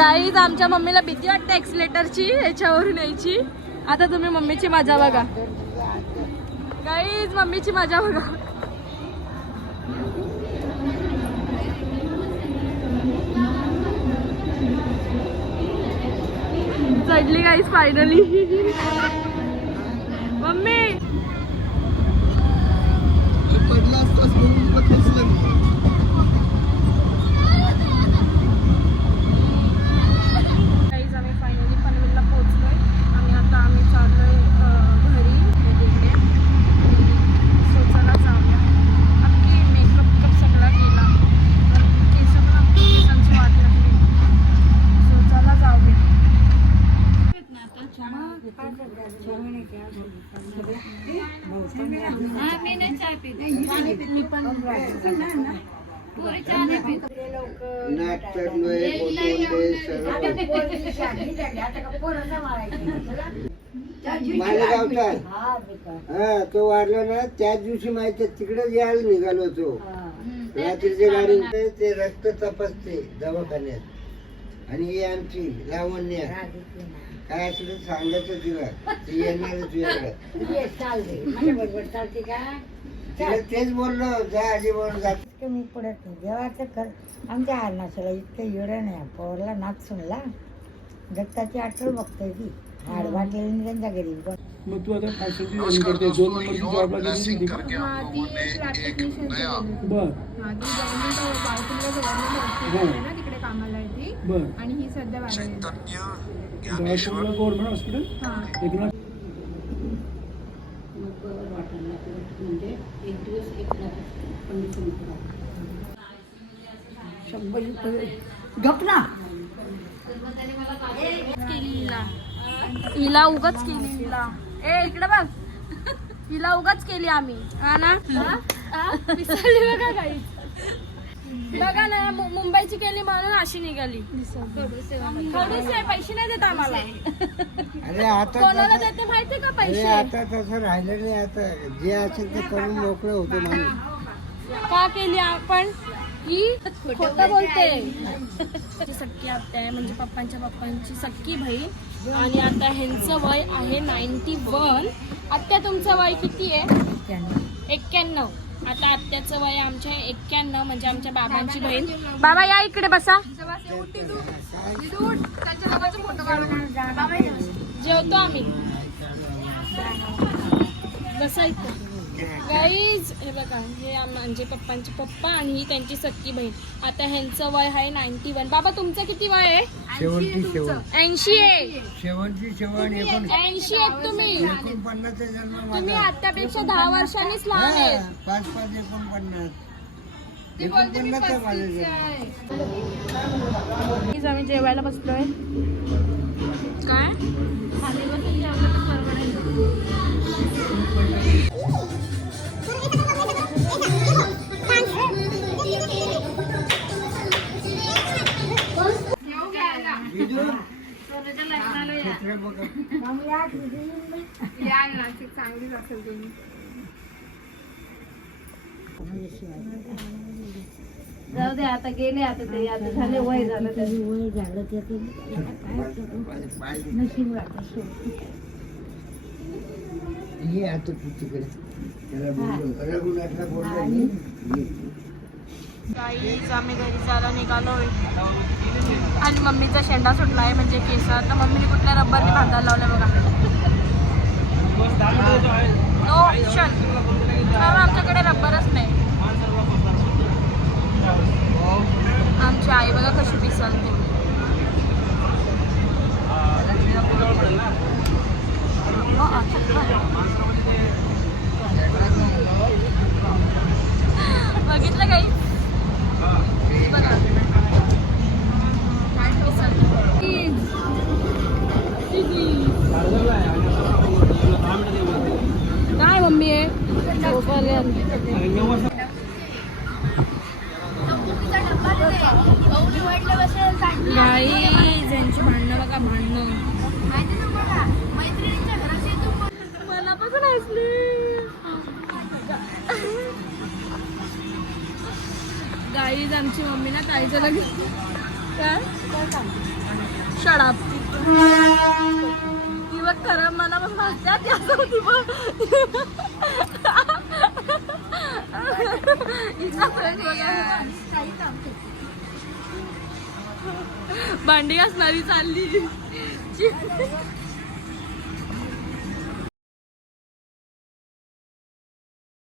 Guys आमच्या मम्मीला भीती वाटते एक्सिलेटरची, याच्यावरून यायची. आता तुम्ही मम्मीची मजा बघा. गाईज मम्मीची मजा बघा. चढली गाईज फायनली. मम्मी मालेगावचा हा तो वारला ना त्याच दिवशी माहिती तिकडे यायला निघालो होतो. रात्रीच्या गाडी ते रक्त तपासते दवाखान्यात आणि ही आमची लावण्या काय असलं सांगायचं तिला ती येणारच तुझ्याकडे. तिला तेच बोललो जा आधी बोल जात मी पुढे देवाचं कर आमच्या हारणाशाला इतकं एवढं नाही पोरला नाच सुनला दत्ताची आठवण बघतोय ती हाड वाटलेली त्यांच्या घरी. मग तू आता फॅशनची जॉईन करते 2 नंबरची जॉबला गेली होती का? बर तिकडे कामाला आहे ती. बर आणि ही सध्या गव्हर्नमेंट हॉस्पिटल एकनाथ. गपना हिला उगाच केली. हिला ए इकडे बघ. हिला उगाच केली आम्ही हा ना. विसरली बघा काही. बघा ना मुंबईची केली म्हणून अशी निघाली. थोडेसे पैसे नाही देत आम्हाला. अरे आता कोणाला देते माहितीये का पैसे. आता तसं राहिलं नाही. आता जे असेल ते करून मोकळं होतं माणूस. का केली आपण ही खोटं बोलते. सख्खी आत्या आहे म्हणजे पप्पांची सख्खी बहीण. आणि आता ह्यांचं वय आहे 91. आत्या तुमचं वय किती आहे. 91. आता आत्याचं वय आमच्या 91 म्हणजे आमच्या बाबांची बहीण. बाबा या इकडे बसा. जेवतो आम्ही. बसा इथं. गाईज हे बघा हे म्हणजे पप्पांचे पप्पा आणि ही त्यांची सख्खी बहीण. आता ह्यांचं वय आहे 91. बाबा तुमचं किती वय आहे. 80 आहे. 80 आहेत तुम्ही. तुम्ही आत्यापेक्षा 10 वर्षांनीच लहान आहेत. 5-5 49. आम्ही जेवायला बसलोय. काय चांगलीच असेल तुम्ही. जाऊ दे आता गेले. आता ते आता झाले वय झालं. वय झालं ते नशीब राहतं. हे आता तिकडे त्याला बोललो रघुनाथला बोललो. गाईज आम्ही घरी जायला निघालोय आणि मम्मीचा शेंडा सुटला आहे म्हणजे केसात. तर मम्मीने कुठल्या रब्बरने बांधायला लावलं बघा. नो ऑप्शन कारण आमच्याकडे रब्बरच नाही. आमची आई बघा कशी पिसालते. बघितलं काही बघा काय मम्मी आहे. गाईज यांची भांडणं बघा. भांडणं मनापासून हसली. गाईज आमची मम्मी ना ताईचं लग्न काय शडाप ती बघ खरं मला पण हसत्यात याचं होती बघ. हिचा friend बघा. भांडी असणारी चालली.